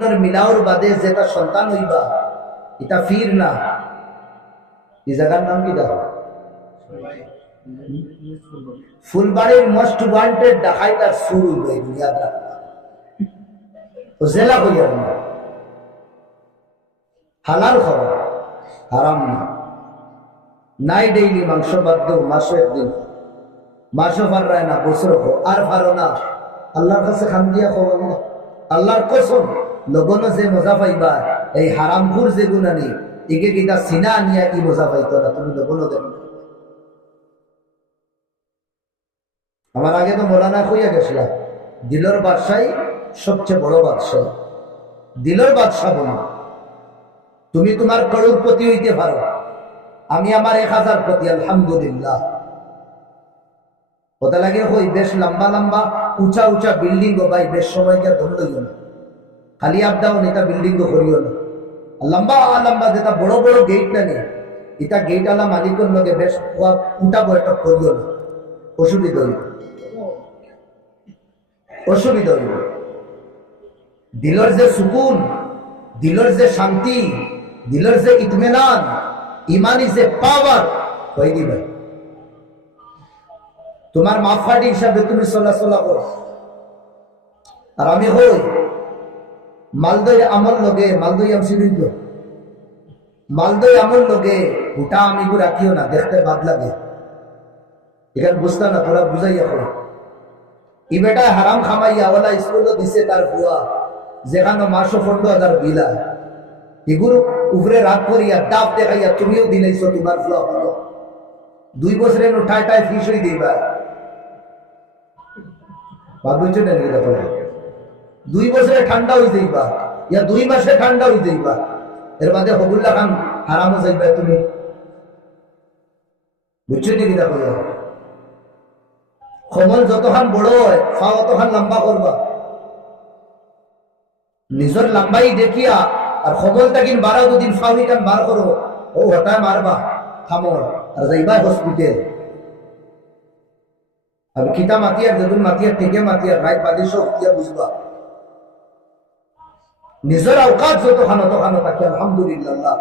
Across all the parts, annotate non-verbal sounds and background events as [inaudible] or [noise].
আপনার মিলাওর বাদে যেটা সন্তান হইবা, এটা ফির না। এই জায়গার নাম কি দেখো ফুলবাড়ির মোস্ট ওয়ান্টেড ডাকাইটার সুর হইব এই দুনিয়ার তো জেলা হইয়া হালাল খাওয়া হারাম না। নাই ডেইলি মাংস বাদ দেও মাসে একদিন। মাসও ফার না বছর আর ফারো না। আল্লাহর কাছে খান দিয়া খবর না। আল্লাহর কসম। লবণ যে মজা পাইবা এই হারামপুর যে গুণানি, একে কিতা সিনা আনিয়া কি মজা পাইতো না তুমি লবণও দেব না আমার আগে তো মোলানা কইয়া গেছিলাম দিলর বাদশাই সবচেয়ে বড় বাদশাহ। দিলর বাদশাহ বোনা। তুমি তোমার করোড়পতি হইতে পারো আমি আমার এক হাজার প্রতি আলহামদুলিল্লাহ। ওটা লাগে হই বেশ লম্বা লম্বা, উঁচা উঁচা বিল্ডিং গো ভাই বেশ সময়কে ধর লইও না। খালি আপ ডাউন এটা বিল্ডিং করিও না। লম্বা লম্বা, যেটা বড় বড় গেট না নেই এটা গেট আলা মালিকের লগে বেশ উঠা বৈঠক করিও না। অসুবিধা হইব অসুবিধা হইব দিলর যে সুকুন, দিলর যে শান্তি, দিলর যে ইতমেনান, ইমানি যে পাওয়ার হয়ে দিবে? তোমার মাফাটি হিসাবে তুমি চলাচলা করো। আর আমি হই মালদই আমল লগে মালদই আমি তো মালদই আমল লগে ওটা আমি রাখিও না, দেখতে বাদ লাগে। এখানে বুঝতা না তোরা বুঝাইয়া করো ই বেটা হারাম খামাইয়া ওলা দিছে তার বুয়া যেখানে মাসো পনেরো হাজার বিলা এগুলো উপরে রাত করিয়া ডাব দেখাইয়া তুমিও দিলাইছো তোমার ফুয়া হলো দুই বছরে ঠায় ঠায় ফিস হয়ে দিবা। ভাবছ না দেখো দুই বছরে ঠান্ডা হয়ে যাইবা ইয়া দুই মাসে ঠান্ডা হয়ে যাইবা এর বাদে হবুল্লা খান হারামও যাইবা তুমি। বুঝছ নাকি দেখো সমল যতখান বড় হয় ফা অতখান লম্বা করবা। নিজের লম্বাই দেখিয়া আর সমল তাকিন বারো দুদিন ফাউনি কান বার করো। ও হঠাৎ মারবা। থামো। আর যাইবা হসপিটাল। আর কিতা মাতিয়ার যেদিন মাতিয়ার ঠেকে মাতিয়ার রাইট বাদি সব দিয়া বুঝবা। নিজের আওকাত যত খানো তো খানো তাকে আলহামদুলিল্লাহ।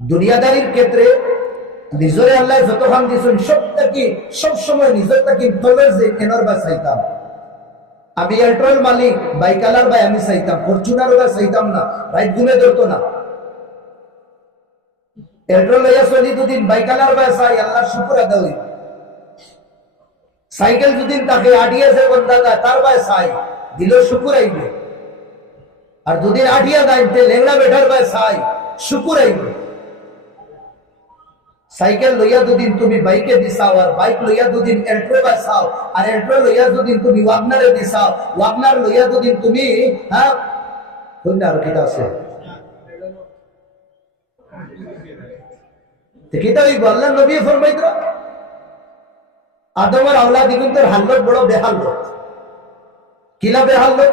দুনিয়াদারির ক্ষেত্রে নিজরে আল্লাহ যত খান দিয়েছেন সব থাকি সব সময় নিজের থাকি তলের যে, কেনার বা চাইতাম। আমি এয়ারটেল মালিক, বাইকালার ভাই আমি চাইতাম ফরচুনার বা চাইতাম না রাইট গুনে ধরতো না। এয়ারটেল লইয়া চলি দুদিন, বাইকালার ভাই চাই, আল্লাহর শুকুর আদা হইব সাইকেল দুদিন তাকে আডিয়া যে বন্ধা তার ভাই চাই দিল শুকুর আইবে। আর দুদিন আডিয়া দাইতে লেংড়া বেঠার ভাই চাই শুকুর সাইকেল লইয়া দুদিন তুমি বাইকে দিছাও, আর বাইক লইয়া দুদিন এন্ট্রো বাসাও আর এন্ট্রো লইয়া দুদিন তুমি ওয়াগনারে দিছাও। ওয়াগনার লইয়া দুদিন তুমি হ্যাঁ আর কিটা আছে? কিটা ওই বললেন নবী ফরমাইত আদমের আওলাদ ইগুন তোর হাল্লত বড় বেহাল্লত। কিলা বেহাল্লত?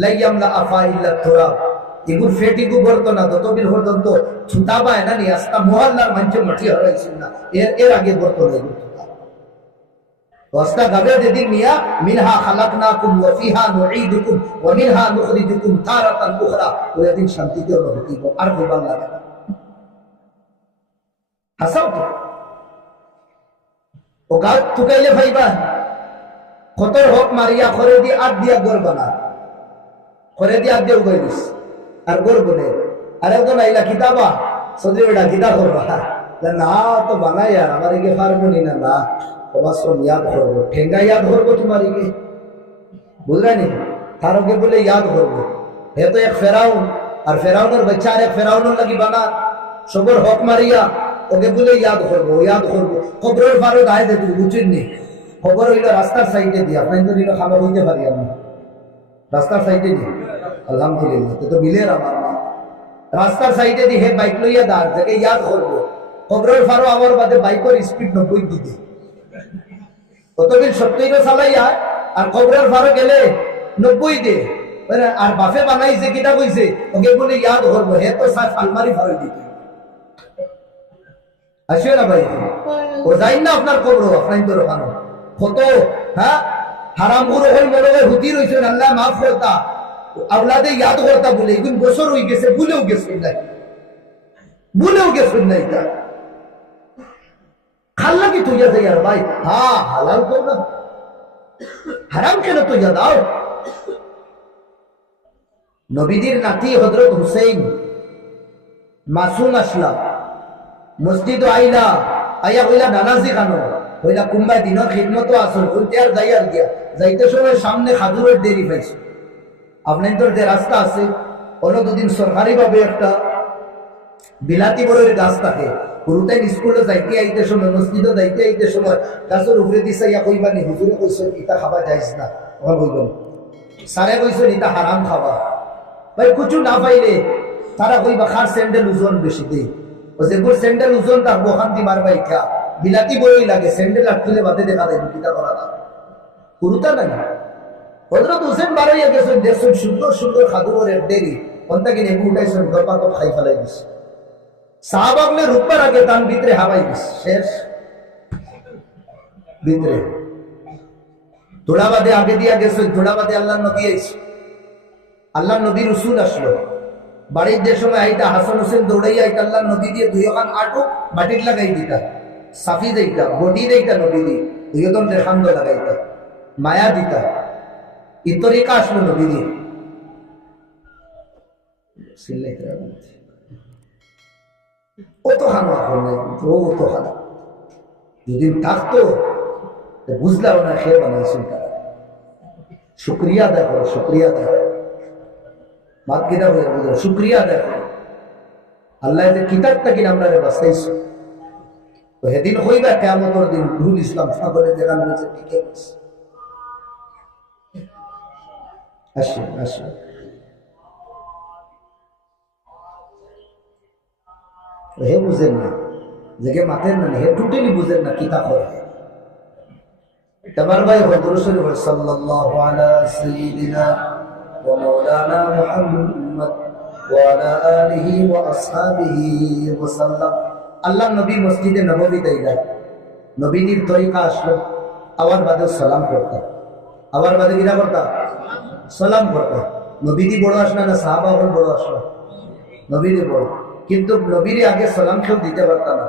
লাইয়াম না আফা এগুর বর্ত না দতবিল হরদন্ত ছুতাবা না নি আস্তা, মোহাল্লার মঞ্চে মাটি হরাইছিল না। এর এর আগে বর্ত না এগুর ওয়াস্তা গাবে দিদিন মিয়া, মিনহা খালাকনাকুম ওয়া ফিহা নুঈদুকুম ওয়া মিনহা নুখরিজুকুম তারাতান উখরা। ওই দিন আর গোবাল লাগে হাসাও তো। ও তুকাইলে ভাইবা। কত হক মারিয়া, খরে দি আট দিয়া গর বানা আট দিয়ে উগাই দিস। আর গর্ব নে। আর একজন আইলা কিতাবা? সদরি বেটা কিতা করবা? না, তো বানাই আর আমার এগে পারব নি না না। তোমার শ্রম ইয়াদ করব। ঠেঙ্গা ইয়াদ করব তোমার এগে বুঝলেন তার ওকে বলে ইয়াদ করব। হে তো এক ফেরাউন, আর ফেরাউনের বাচ্চা আর এক ফেরাউনের লাগি বানা। সবর হক মারিয়া, ওকে বলে ইয়াদ করব ইয়াদ করব। খবরের পারো গায়ে দে তুই বুঝিস নি? খবর হইল রাস্তার সাইডে দিয়ে আপনার তো নিল খাবার হইতে পারি আমি। রাস্তার সাইডে দিয়ে আলহামদুলিল্লাহ, তো মিলের আমার মা। রাস্তার সাইডে দিয়ে হে বাইক লইয়া দাঁড় থেকে ইয়াদ করব। খবরের ফারো আমার বাদে বাইকের স্পিড নব্বই দিতে কতদিন সত্যি চালাইয়া, আর খবরের ফারো গেলে নব্বই দে। মানে আর বাফে বানাইছে কিটা কইছে? ওকে বলে ইয়াদ করব, হে তো সাত আলমারি ফারো দিতে আসিও না ভাই? ও যাই না আপনার খবর আপনার তো রোকানো কত? হ্যাঁ? হারাম গুরু হই হয় হুতি রয়েছে আল্লাহ মাফ করতা আওলাদে ইয়াদ করতা বলে, এগুন বছর হয়ে গেছে, ভুলেও গেছে নাই। ভুলেও গেছে নাই তা। খাল্লা কি তুই যাতে ইয়ার ভাই হ্যাঁ হালাল কর না। হারাম কেন তুই যা দাও। নবীদের নাতি হজরত হুসেইন, মাসুম আসলাম মসজিদ আইলা আইয়া কইলা নানাজি খানো। কইলা, কুম্বাই দিনের খিদমত আসল কইতে আর যাই আর গিয়া। যাইতে সময় সামনে খাদুরের দেরি পাইছে। আপনার তোর যে রাস্তা আছে অন্য দুদিন সরকারি ভাবে একটা বিলাতি বড়ের গাছ থাকে। গুরুতাই স্কুলে যাইতে আইতে সময়, মসজিদে যাইতে আইতে সময় গাছের উপরে দিছে, ইয়া কইবানি হুজুরে কইছেন ইটা খাবা যাইস না। ওখানে কইবেন সারে কইছেন ইটা হারাম খাবা। ভাই কিছু না পাইলে তারা কইবা, খার স্যান্ডেল ওজন বেশি দেই ও যেগুলো স্যান্ডেল ওজন, তার বখান্তি মারবা ইচ্ছা বিলাতি বই লাগে স্যান্ডেল আটকিলে বাদে দেখা দেয় কিতা করা না গুরুতা নাই। হজরত হোসেন বারোইয়া গেছেন দেখছেন সুন্দর সুন্দর খাদুরের দেরি অন্তাকে নেবু উঠাইছেন গপা কপ খাই ফেলাই দিস সাহাবাগলে রূপার আগে ভিতরে হাওয়াই দিস শেষ। ভিতরে। তোড়াবাদে আগে দিয়া গেছেন তোড়াবাদে আল্লাহ নবী আইছে। আল্লাহ নবী রসুল আসলো। বাড়ির যে সময় আইতা, হাসান হোসেন দৌড়াই আইতা আল্লাহ নদী দিয়ে দুই ওখান আটো বাটির লাগাই দিতা। সাফি দেইতা বডি দেইতা, নবী দিয়ে দুই ওখান লাগাইতা। মায়া দিতা। ই তরিকা আসলো নবী দিয়ে সিল্লাইতে রাখুন। ও তো খানো এখন নাই ও থাকতো বুঝলাম না খেয়ে বানাইছেন তারা শুক্রিয়া দেখো শুক্রিয়া দেখো। মাত কিনা হয়ে বুঝলো শুক্রিয়া দেখো। আল্লাহ যে কিতাবটা কিনা আমরা বাঁচাইছো। তো সেদিন হইবা কেমতর দিন রুল ইসলাম সাগরে হয়েছে ঠিকই আছে আসেন আসেন। হে বুঝেন না, যে মাতেন না, হে টোটালি বুঝেন না কিতা করে তোমার ভাই হজর শরীফ সাল্লাল্লাহু আলা সাইয়্যিদিনা ওয়া মাওলানা মুহাম্মদ ওয়া আলা আলিহি ওয়া আসহাবিহি ওয়া সাল্লাম। আল্লাহ নবী মসজিদে নববী দেইলা নবীর তরিকা আসলো, আবার বাদে সালাম করতাম আবার বাদে কিনা করতাম সালাম করতাম নবীদি বড় আসলো না সাহাবা হল বড় আসলো। নবীরে বড়। কিন্তু নবীরে আগে সালাম কেউ দিতে পারতাম না।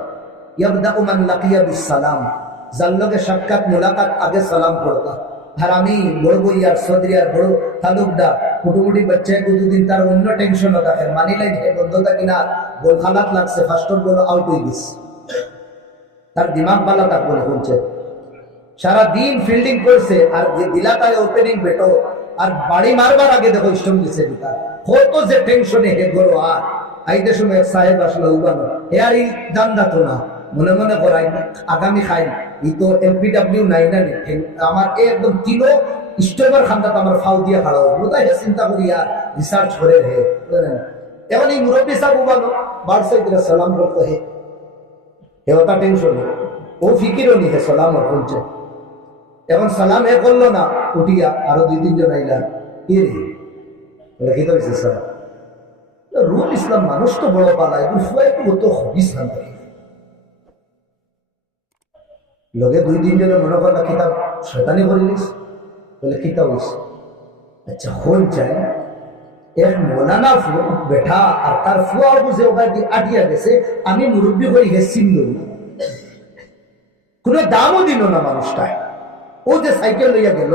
ইয়াবদা মান লাকিয়া বিস সালাম। যার সাক্ষাৎ, মোলাকাত আগে সালাম করতাম আর আমি বড় বইয়ার সদরিয়ার বড় তালুকদার। মোটামুটি বাচ্চায় দুদিন তার অন্য টেনশনও থাকে। মানি লাইন হে বন্ধতা কিনা গোল খালাত লাগছে ফার্স্ট বল আউট হয়ে গেছে। তার দিমাগ বালা তাক বলে শুনছে। সারা দিন ফিল্ডিং করছে, আর দিলা তাই ওপেনিং বেটো, আর বাড়ি মারবার আগে দেখো স্টম দিছে দিতা কত যে টেনশনে হে গরো আর আইতে সময় সাহেব আসলো উবানো হে আর এই দান্দা তো না। মনে মনে করাই, আগামী খাই ই তো এলপিডাব্লিউ নাই আমার এ একদম তিনো স্টোভার খান্দাত আমার ফাউ দিয়ে খাড়া হে চিন্তা করি আর রিসার্চ করে হে? এখন এই মুরব্বী সাহেব সালাম হে। টেনশন ও সালাম এখন সালাম করল না, উঠিয়া আরও দুই, তিনজন আইলা রে? রুল ইসলাম, মানুষ তো বড় পালা ফুয়াই তো তো লগে দুই তিনজনে মনে করলা কিতাব শয়তানি করিলিস বলে, কিতাব হইছে। আচ্ছা হন চাই এক মৌলানা বেঠা আর তার ফুয়া বুঝে ওখানে দিয়ে আটিয়া গেছে, আমি মুরব্বী হেসিম নই কোনো দামও দিল না মানুষটায়। ও যে সাইকেল লইয়া গেল,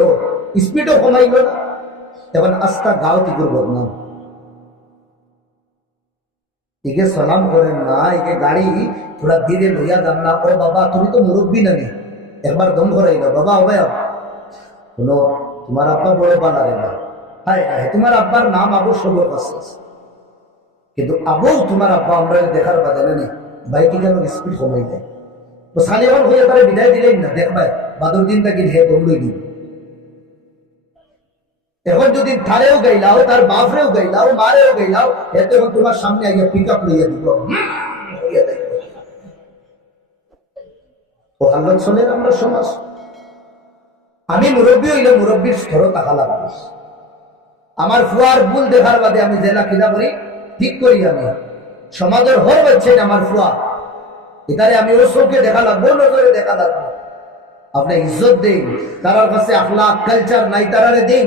স্পিডও কমাইল না। এখন আস্তা গাও তিকুর বদনাম। একে সালাম করেন না একে গাড়ি থোড়া ধীরে লইয়া যান না। ও বাবা, তুমি তো মুরব্বী নানি একবার দম করাই না বাবা হবে শুনো, তোমার আব্বা বড় বানারে না। হায় হায়, তোমার আব্বার নাম আবু সবর আছে। কিন্তু আবু, তোমার আব্বা আমরা দেখার বাদে না বাইকে কেন স্পিড কমাই দেয় তো সালিয়ান হয়ে তারা বিদায় দিলেন না দেখবাই বাদর দিন তাকে হে দম লই দিন এখন যদি থারেও গাইলাও, তার বাপরেও গাইলাও, মারেও গাইলাও, এতে তোমার সামনে আগে পিক আপ লইয়া দিব ভুল দেখার বাদে আমি জেলা ঠিক সমাজের হচ্ছে আমার ফুয়া আমি ও চোখে দেখা লাগবো, নজরে দেখা লাগবো। আপনি ইজ্জত দিন তারার কাছে আখলা কালচার নাই, তারারে দিন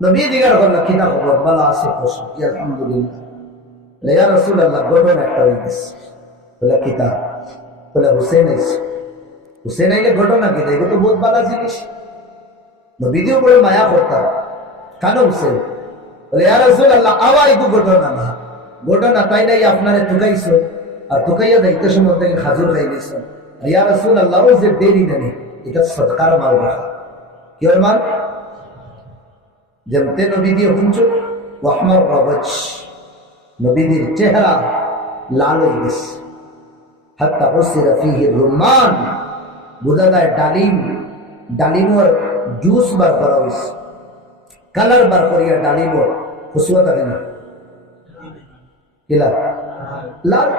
নবী দিগার বলল কিনা খবর? বালা আছে, প্রশ্ন। কি আলহামদুলিল্লাহ। ইয়া রাসূলুল্লাহ ঘটনা একটা গেছে বলে, কিতা? বলে হুসেন এসে হুসেন আইলে ঘটনা কি? দেখো তো বহুত বালা জিনিস। নবী দিও বলে, মায়া করতাম কেন হুসেন বলে, ইয়া রাসূলুল্লাহ, আওয়া ইকু ঘটনা না। ঘটনা তাই নাই, আপনারে তুকাইছো আর তুকাইয়া দায়িত্ব সময় থেকে খাজুর খাই নিছো ইয়া রাসূলুল্লাহ ও যে দেরি নেই। এটা সৎকার মাল রাখা। কি মাল? জমতে নবী দিয়ে হুঞ্চু ওয়াহমার রবজ নবীদের চেহারা লাল হয়ে গেছে হাত্তা উসিরা ফিহি রুমান বোঝা যায় ডালিম ডালিমর জুস বার করা হয়েছে কালার বার করিয়া ডালিমর খুশুয়া থাকে না কিলা লাল।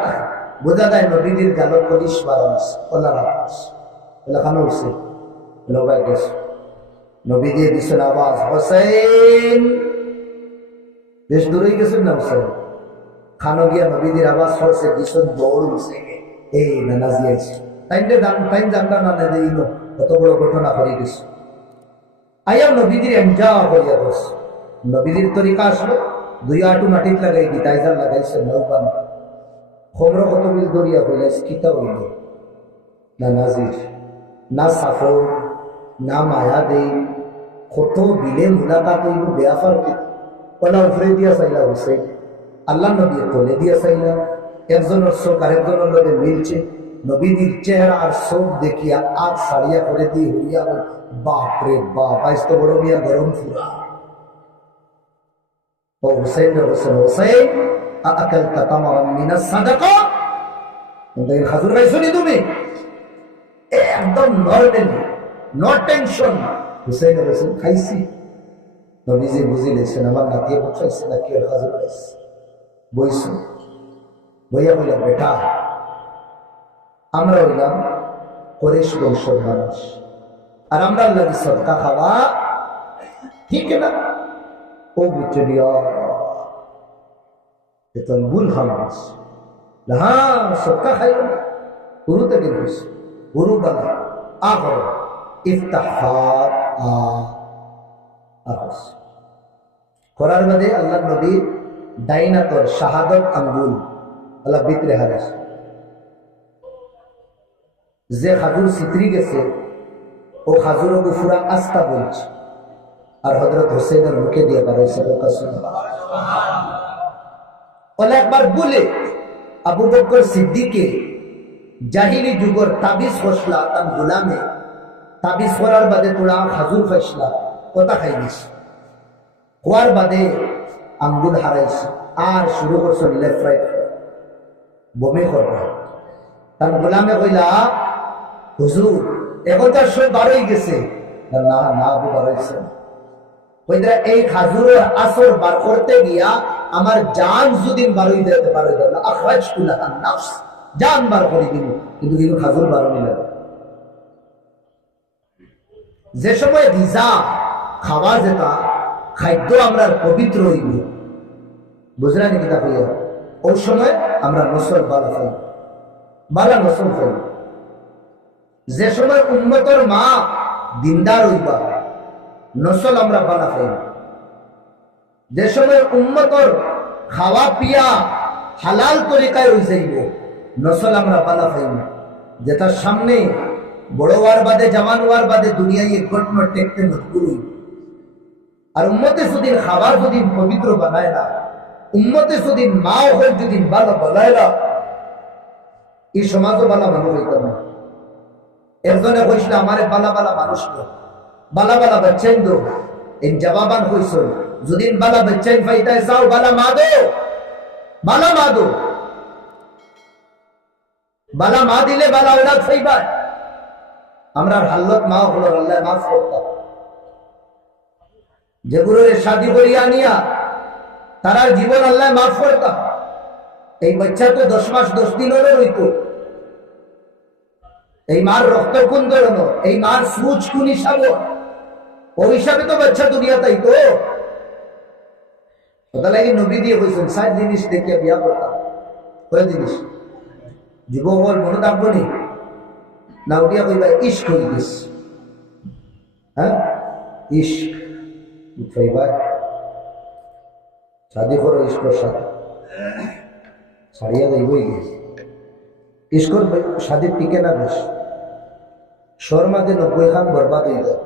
বোঝা নবীদের গাল পলিশ বার হয়েছে কলার আওয়াজ লেখানো হয়েছে লোবাই গেছে নবী দিয়ে দিচ্ছেন আওয়াজ হোসেন বেশ দূরেই গেছেন না হোসেন খানো গিয়া নবীদের আওয়াজ হচ্ছে দিচ্ছেন দৌড় উঠছে। এই না নাজি আইছে। তাইনটা দাম তাইন জানটা না না দেই কত বড় ঘটনা করে গেছে। আয়া নবীদের এমজা করিয়া বস নবীদের তরিকা আসলো, দুই আটু মাটিত লাগাই দি তাইজার লাগাইছে নৌবান খবর কত বিল দরিয়া কইলাইছে কিতা হইল না, নাজির, না সাফর না মায়া দেই কত বিলে মুলাকাত হইব বেয়াফার ওলা উফরে দিয়া চাইলা হোসেন আল্লাহ নবী তোলে দিয়া চাইলা একজনের চোখ আরেকজনের লগে মিলছে নবীদের চেহারা আর চোখ দেখিয়া আগ সারিয়া করে দিয়ে হইয়া বাপ রে বাপ আজ তো বড় মিয়া গরম ফুরা ও হুসেন হোসেন হোসেন আকাল তামাম মিনা সাদাকা। দেখেন হাজুর ভাই শুনি তুমি? একদম normally no tension Hussain Hossain খাইছি। নবীজি বুঝি লেছেন আমার নাতিয়ে পথাইছে না কি হাজুর পাইছে বইছ? বইয়া বইলা বেটা, আমরা হইলাম করেশ বংশের মানুষ। আর আমরা আল্লাহ সদকা খাওয়া ঠিক না? ও বুচরিয়া এটা ভুল খামাস হ্যাঁ সদকা খাইব না। গুরু থেকে গুরু বালা আহ ইফতাহার করার মধ্যে আল্লাহ নবী ডাইনাতর শাহাদত আঙ্গুল আল্লাহ বিতরে হারেস। যে খাজুর সিতরি গেছে, ও খাজুর গুফুরা আস্তা বলছে। আর হজরত হোসেনের মুখে দিয়ে বাড়াইছে ওলা একবার বলে, আবু বকর সিদ্দিকে জাহিলি যুগর তাবিজ ফসলা তার গোলামে তাবিজ করার বাদে তোরা খাজুর ফসলা কথা খাইনিস হওয়ার বাদে আঙ্গুল হারাইছে আর শুরু করছ লেফট রাইট বমি করবে তার গোলামে কইলা হুজুর তার সব বারোই গেছে। না না আবু বারোইছে এই খাজুরের আসর বার করতে গিয়া আমার জান যদি বারোই দিতে পারে আখরাজ কুলাহা নাফস জান বার করে দিব কিন্তু কিন্তু খাজুর বারো নিলাম যে সময় ভিজা খাওয়া যেতা, খাদ্য আমরা পবিত্র হইব। বুঝলা নাকি তা হইয়া ওই সময় আমরা নসল বালা খাই বালা নসল খাই যে সময় উন্নতর মা দিনদার হইবা, নসল আমরা বালা খাই যে সময় উন্নতর খাওয়া পিয়া হালাল তরিকায় হয়ে যাইব, নসল আমরা বালা খাইব যেটার সামনে বড় হওয়ার বাদে জামান হওয়ার বাদে দুনিয়ায় এক ঘটনা টেকতে মজবুর আর উম্মতে যদি খাবার যদি পবিত্র বানায় না উম্মতে যদি মা হয় যদি ভালো বলায় না এই সমাজও বালা মানুষ হইত না। একজনে কইছিল, আমারে বালা বালা মানুষ তো বালা বালা বাচ্চাইন দো। এই জবাবান কইছ যদি বালা বাচ্চাইন ফাইতায় যাও, বালা মা দো, বালা মা দো। বালা মা দিলে বালা ওরা ফাইবার আমরা হাল্লত মা হলো আল্লাহ মাফ করতাম যেগুলোর শাদি করিয়া নিয়া তারা জীবন আল্লাহ মাফ করতাম এই বাচ্চা তো দশ মাস, দশ দিন হলে রইত। এই মার রক্ত কোন ধরনের? এই মার সুচ কোন হিসাব? ও হিসাবে তো বাচ্চা দুনিয়া তাই তো। ওটা লাগে নবী দিয়ে কইছেন ষাট জিনিস দেখিয়া বিয়া করতাম। কয় জিনিস? যুবক মনে থাকব নি? না উঠিয়া কইবা ইস্ক হয়ে গেছ হ্যাঁ? ইস্ক উঠাইবা। শাদি করো ইস্কর সাথে ছাড়িয়া যাইবই গেছে। ইস্কর শাদি টিকে না বেশ। শর্মাতে নব্বই খান বরবাদ হয়ে যায়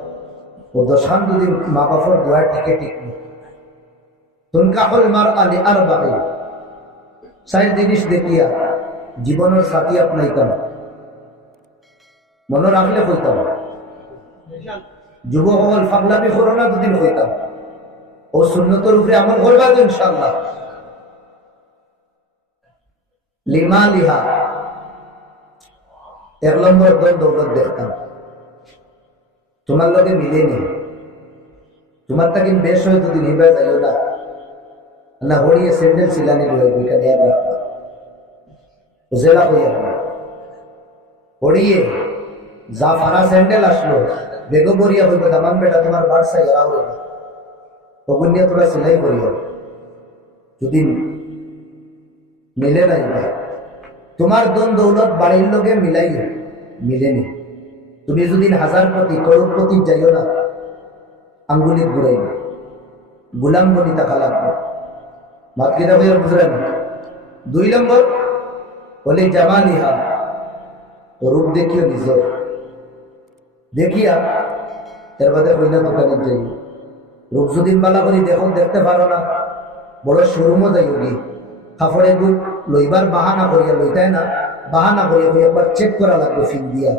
ও দশ খান মা বাপর দোয়ার টিকে টিকবে। তুনকাহল মার আলি আর বাকি সাইড জিনিস দেখিয়া, জীবনের সাথী আপনাইতাম। মনে রাখলে হইতাম যুব হল ফাগলামি করো না দুদিন হইতাম। ও সুন্নতর উপরে আমল করবা তো ইনশাল্লাহ লিমা লিহা। এক নম্বর দল দৌলত দেখতাম। তোমার লগে মিলে নি তোমার তাকে বেশ হয় দুদিন হিবা যাইও না। না হরিয়ে স্যান্ডেল সিলানি লয় ওইখানে এক রাখবা জেলা হইয়া হরিয়ে যা ফারা স্যান্ডেল আসলো বেগো বরিয়া হইব দামান বেটা, তোমার বাড়সা ইয়া হইব তখন নিয়ে তোরা সেলাই করিও। যদি মিলে নাই তোমার দন দৌলত বাড়ির লোকে মিলাই মিলেনি তুমি যদি হাজার প্রতি করোড়পতি যাইও না আঙ্গুলিত ঘুরাইব গুলাম বনি টাকা লাগবে। কিনা ভাইয়া বুঝলেন? দুই নম্বর বলে জামানিহা রূপ দেখিও নিজের। দেখিয়া এর বাদে কইনা দোকানে যাই। রূপ যদি মালা করি দেখো দেখতে পারো না। বড় শোরুমও যাই কি? কাপড়ে লইবার বাহানা করিয়া লইতাই না। বাহানা করিয়া হই একবার চেক করা লাগবে ফিল দিয়া।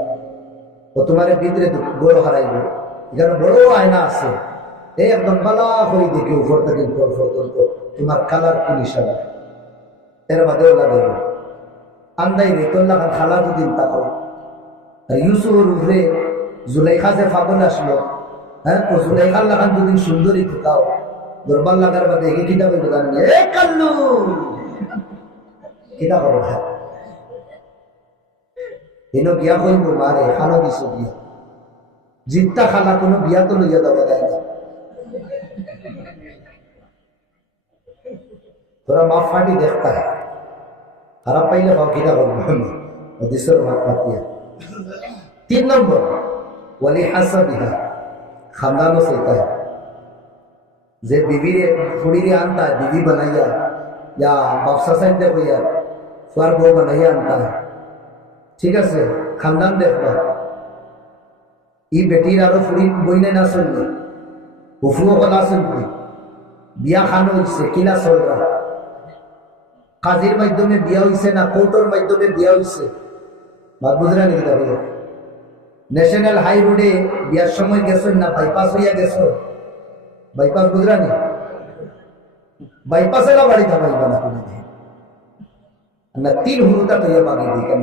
ও তোমার ভিতরে গড় হারাইব। এখানে বড় আয়না আছে। এই একদম বালা করে দেখি উপর থেকে তোমার কালার কোন হিসাবে এর বাদে ওলা লাগে। আন্দাই রেতল্লা খান খালা দুদিন তাকো আর ইউসুফের উপরে জুলাইখা যে ফাগল আসলো হ্যাঁ ও জুলাইখার লাগান দুদিন সুন্দরী ঢুকাও দরবার লাগার বাদে একে কিতাবে বোঝান এ কাল্লু! কিতা করো হ্যাঁ? এনো গিয়া কইব মারে খানা দিছ বিয়া জিত্তা খালা কোনো বিয়া তো লইয়া দেওয়া যায় না? তোরা মাফ ফাটি দেখতা খারাপ পাইলে ভাব কিনা করব? [laughs] মাফ ফাটিয়া। তিন নম্বর। ওয়ালি হাসা বিহা খানদানো সেটা है যে বিবিরে ফুড়িরে আনতা है बीवी बनाइया या बापसा साइड देखो यार स्वर बो बनाइया আনতা है ঠিক আছে খানদান দেখবা ই বেটির আরো ফুড়ি বইনে না শুনলি উফুও কলা শুনলি বিয়া খানো হইছে কিলা চলরা কাজীর মাধ্যমে বিয়া হইছে না কোর্টের মাধ্যমে বিয়া হইছে বাদ বুঝরা নাকি দাঁড়িয়ে ন্যাশনাল হাই রোডে বিয়ার সময় গেছো না? বাইপাস হইয়া গেছো। বাইপাস বুঝরা নি বাইপাসে না বাড়ি থামাইবা না তুমি না তিন হুরুতা তৈয়া বাগি দিকে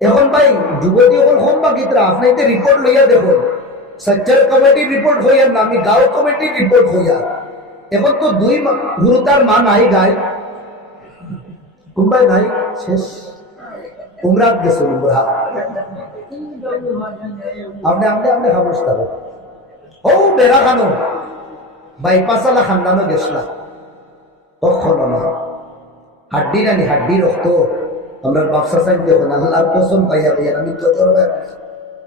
এখন ভাই, যুবতী এখন কম বাকিতরা আপনি তো রিপোর্ট লইয়া দেখুন। সচ্চার কমিটির রিপোর্ট হইয়া না, আমি গাঁও কমিটির রিপোর্ট হইয়া। এখন তো দুই গুরুতার মা নাই গায় কুম্বাই নাই শেষ। উমরাত গেছে উমরা আপনি আপনি আপনি খাবস ও বেড়া খানো। খান্দানো গেছলা। কখনো না। হাড্ডি নানি হাড্ডি রক্ত। আমরা ব্যবসা সাইড দেখো না আল্লাহর কসম পাইয়া পাইয়া আমি তো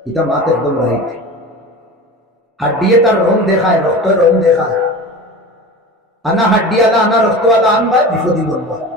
এটা মাত একদম রাইট হাড্ডিয়ে তার রং দেখায়, রক্তের রং দেখায়। আনা হাড্ডিওয়ালা আনা রক্তওয়ালা আনবা বিপদী বলবা